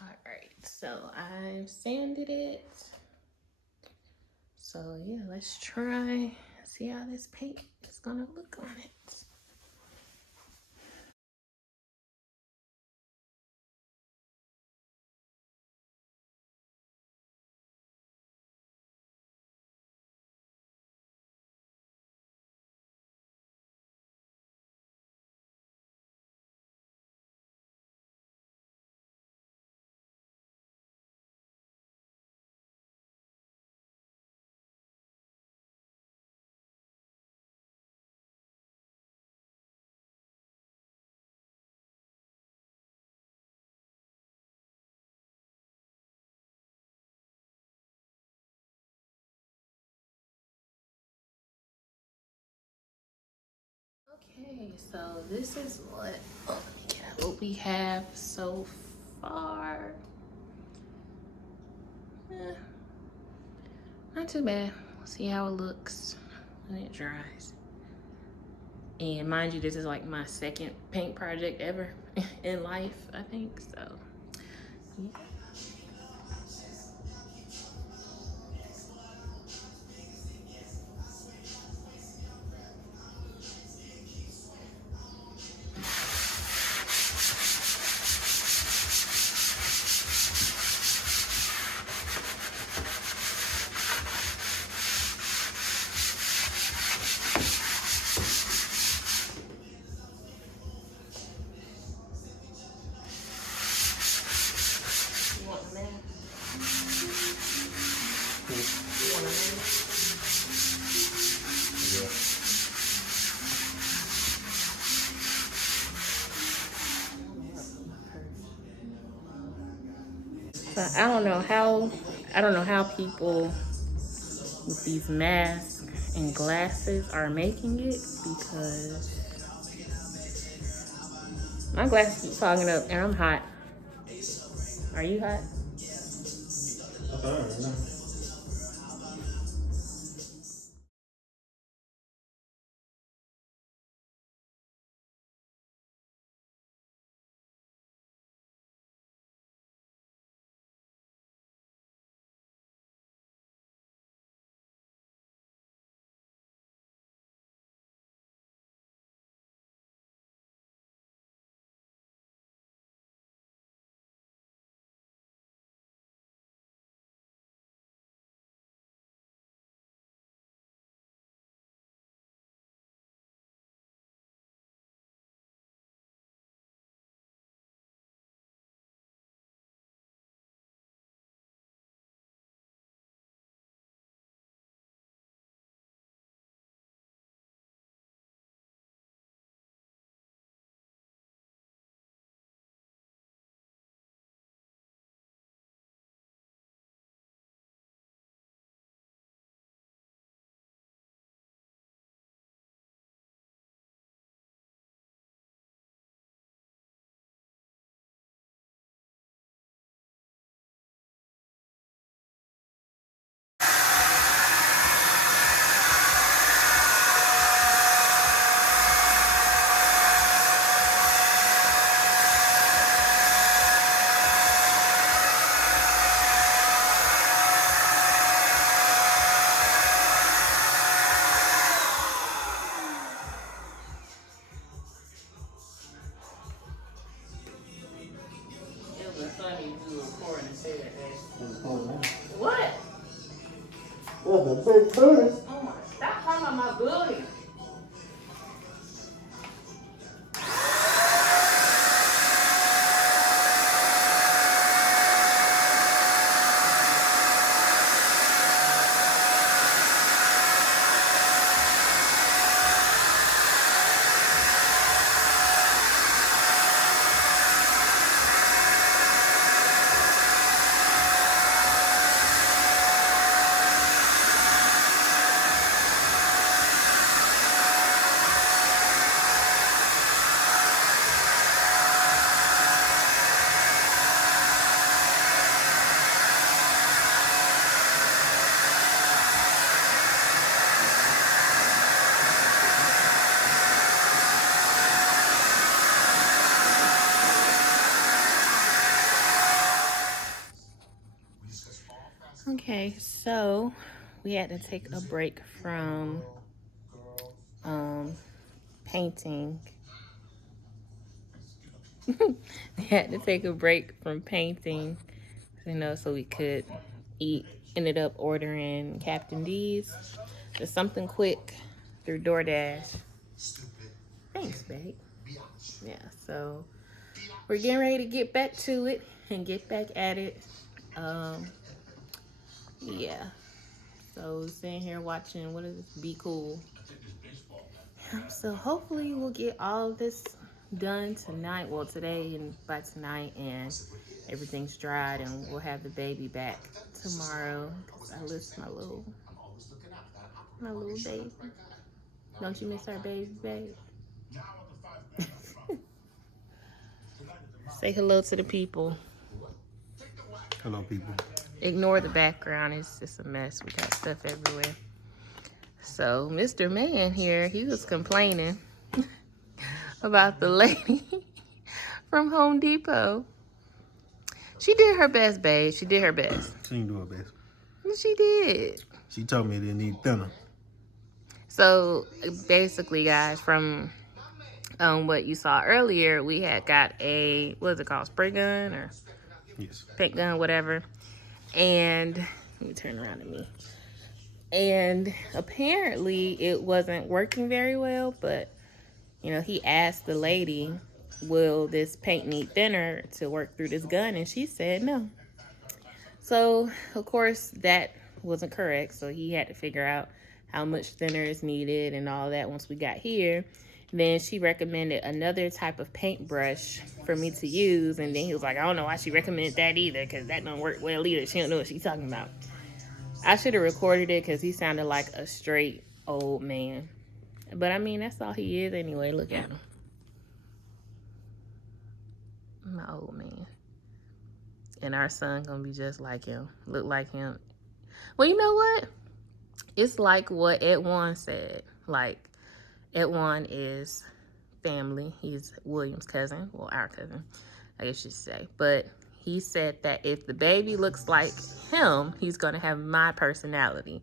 All right, so I've sanded it. So yeah, let's try, see how this paint is gonna look on it. Okay, so this is what, what we have so far. Eh, not too bad. See how it looks when it dries. And mind you, this is like my second paint project ever in life, I think. So yeah. You want the man? You want the man? So I don't know how people with these masks and glasses are making it, because my glasses keep fogging up and I'm hot. Are you hot? It was funny if you were recording and say that. What? That's a big booty. Oh my, stop talking about my booty. Okay, so we had to take a break from painting. We had to take a break from painting, so we could eat. Ended up ordering Captain D's. Just something quick through DoorDash. Thanks, babe. Yeah, so we're getting ready to get back to it and get back at it. Yeah. So sitting here watching, what is this? Be Cool. So hopefully we'll get all of this done tonight. Well, today and by tonight, and everything's dried, and we'll have the baby back tomorrow. Cause I miss my little baby. Don't you miss our baby, babe? Say hello to the people. Hello, people. Ignore the background. It's just a mess. We got stuff everywhere. So Mr. Man here, he was complaining about the lady from Home Depot. She did her best, babe. She did her best. She didn't do her best. She did. She told me they need thinner. So basically, guys, from what you saw earlier, we had got a, what is it called, spray gun or Yes. paint gun, whatever. And let me turn around to me. And apparently it wasn't working very well, but he asked the lady, will this paint need thinner to work through this gun? And she said no. So of course that wasn't correct. So he had to figure out how much thinner is needed and all that once we got here. Then she recommended another type of paintbrush for me to use. And then he was like, I don't know why she recommended that either, because that don't work well either. She don't know what she's talking about. I should have recorded it because he sounded like a straight old man. But I mean, that's all he is anyway. Look at him. My old man. And our son gonna be just like him. Look like him. Well, you know what? It's like what Edwan said. Like, Edwan is family. He's William's cousin. Well, our cousin, I guess you should say. But he said that if the baby looks like him, he's going to have my personality.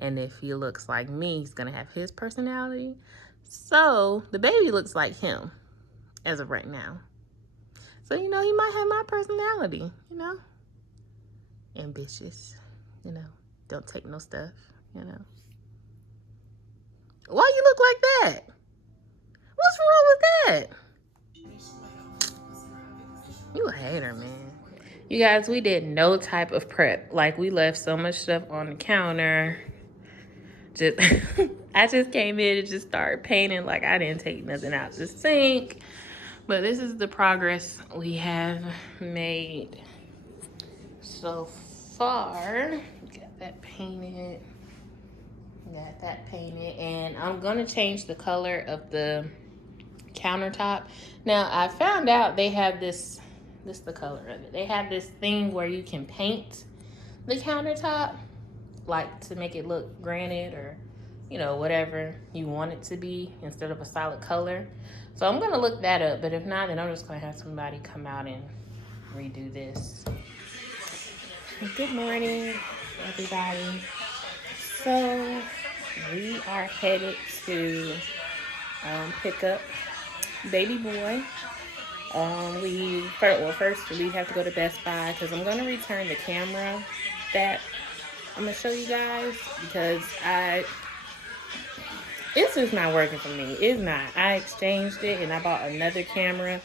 And if he looks like me, he's going to have his personality. So the baby looks like him as of right now. So, he might have my personality, Ambitious, don't take no stuff, Why you look like that? What's wrong with that? You a hater, man. You guys, we did no type of prep. Like, we left so much stuff on the counter. I just came in and just started painting. Like, I didn't take nothing out the sink. But this is the progress we have made so far. Got that painted. And I'm gonna change the color of the countertop. Now, I found out they have this the color of it. They have this thing where you can paint the countertop, like to make it look granite or, whatever you want it to be instead of a solid color. So I'm gonna look that up, but if not, then I'm just gonna have somebody come out and redo this. Good morning, everybody. So we are headed to pick up baby boy. First we have to go to Best Buy because I'm gonna return the camera that I'm gonna show you guys because it's just not working for me. It's not. I exchanged it and I bought another camera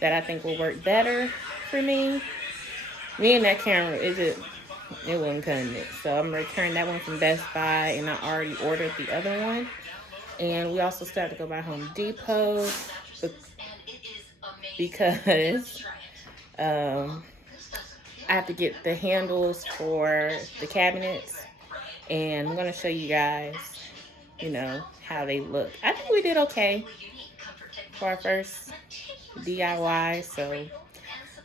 that I think will work better for me. Me and that camera, it wasn't cutting it. So I'm gonna return that one from Best Buy, and I already ordered the other one. And we also still have to go by Home Depot because I have to get the handles for the cabinets, and I'm gonna show you guys, how they look. I think we did okay for our first DIY, so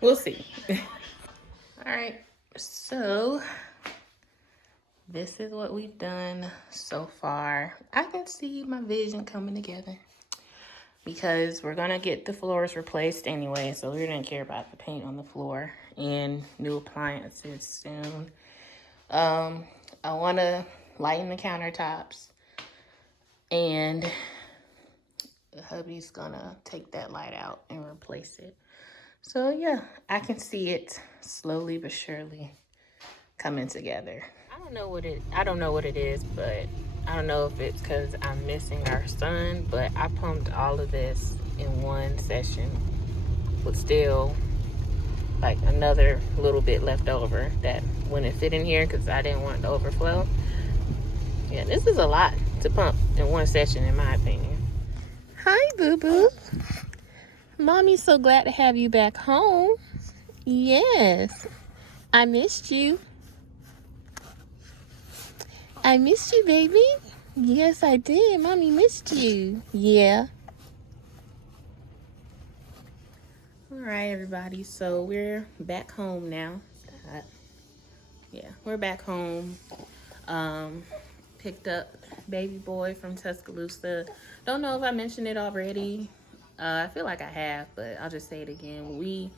we'll see. All right, so this is what we've done so far. I can see my vision coming together because we're gonna get the floors replaced anyway, so we don't care about the paint on the floor and new appliances soon. I want to lighten the countertops, and hubby's gonna take that light out and replace it. So yeah, I can see it slowly but surely coming together. I don't know what it is, but I don't know if it's because I'm missing our son, but I pumped all of this in one session with still like another little bit left over that wouldn't fit in here because I didn't want it to overflow. Yeah, this is a lot to pump in one session, in my opinion. Hi, boo-boo. Mommy's so glad to have you back home. Yes, I missed you. I missed you, baby. Yes, I did. Mommy missed you. Yeah. All right, everybody. So we're back home now. Yeah, we're back home. Picked up baby boy from Tuscaloosa. Don't know if I mentioned it already. I feel like I have, but I'll just say it again. We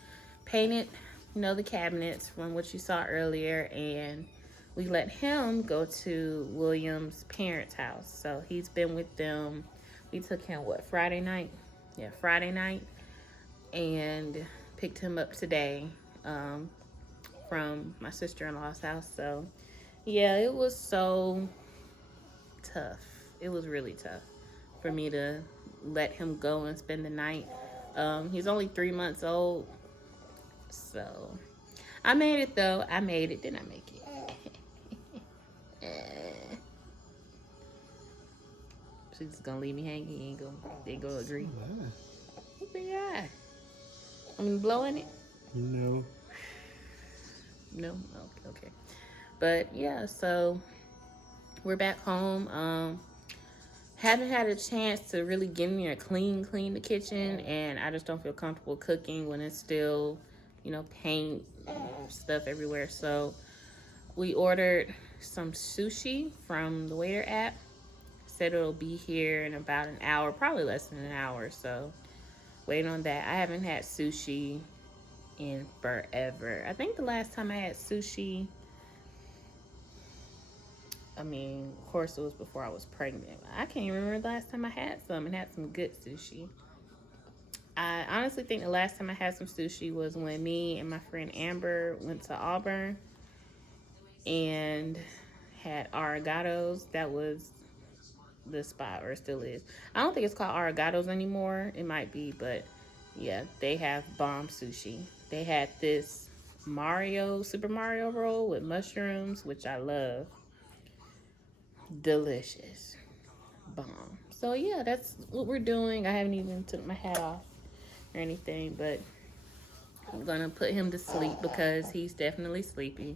painted, the cabinets from what you saw earlier, and we let him go to William's parents' house. So he's been with them. We took him, Friday night? Yeah, Friday night. And picked him up today from my sister-in-law's house. So, yeah, it was so tough. It was really tough for me to let him go and spend the night. He's only 3 months old. So, I made it, though. I made it. Didn't I make it? She's just gonna leave me hanging. He ain't gonna agree. Yeah. I'm blowing it. No. No? Okay. But yeah, so we're back home. Haven't had a chance to really get in there clean the kitchen, and I just don't feel comfortable cooking when it's still, paint stuff everywhere. So we ordered some sushi from the Waiter app. Said it'll be here in about an hour, probably less than an hour. So waiting on that. I haven't had sushi in forever. I think the last time I had sushi, of course it was before I was pregnant. I can't even remember the last time I had some and had some good sushi. I honestly think the last time I had some sushi was when me and my friend Amber went to Auburn and had Arigatos. That was the spot, or still is. I don't think it's called Arigatos anymore. It might be, but yeah, they have bomb sushi. They had this Super Mario roll with mushrooms, which I love. Delicious. Bomb. So yeah, that's what we're doing. I haven't even took my hat off or anything, but I'm gonna put him to sleep because he's definitely sleepy.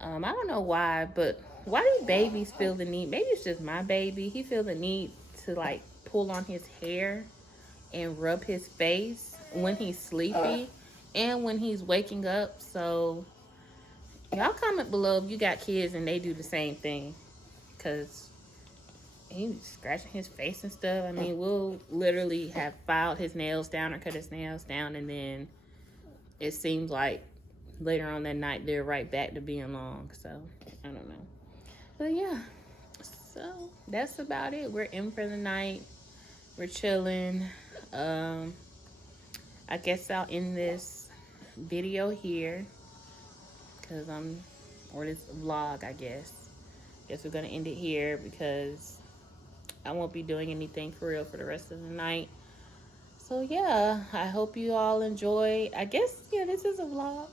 I don't know why, but why do babies feel the need? Maybe it's just my baby. He feel the need to like pull on his hair and rub his face when he's sleepy and when he's waking up. So y'all comment below if you got kids and they do the same thing, because he's scratching his face and stuff. We'll literally have filed his nails down or cut his nails down, and then it seems like later on that night they're right back to being long. So I don't know, but yeah, so that's about it. We're in for the night. We're chilling. I guess I'll end this video here because or this vlog, I guess we're gonna end it here because I won't be doing anything for real for the rest of the night. So yeah, I hope you all enjoyed. I guess, yeah, this is a vlog.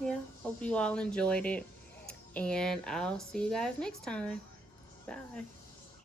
Yeah, hope you all enjoyed it. And I'll see you guys next time. Bye.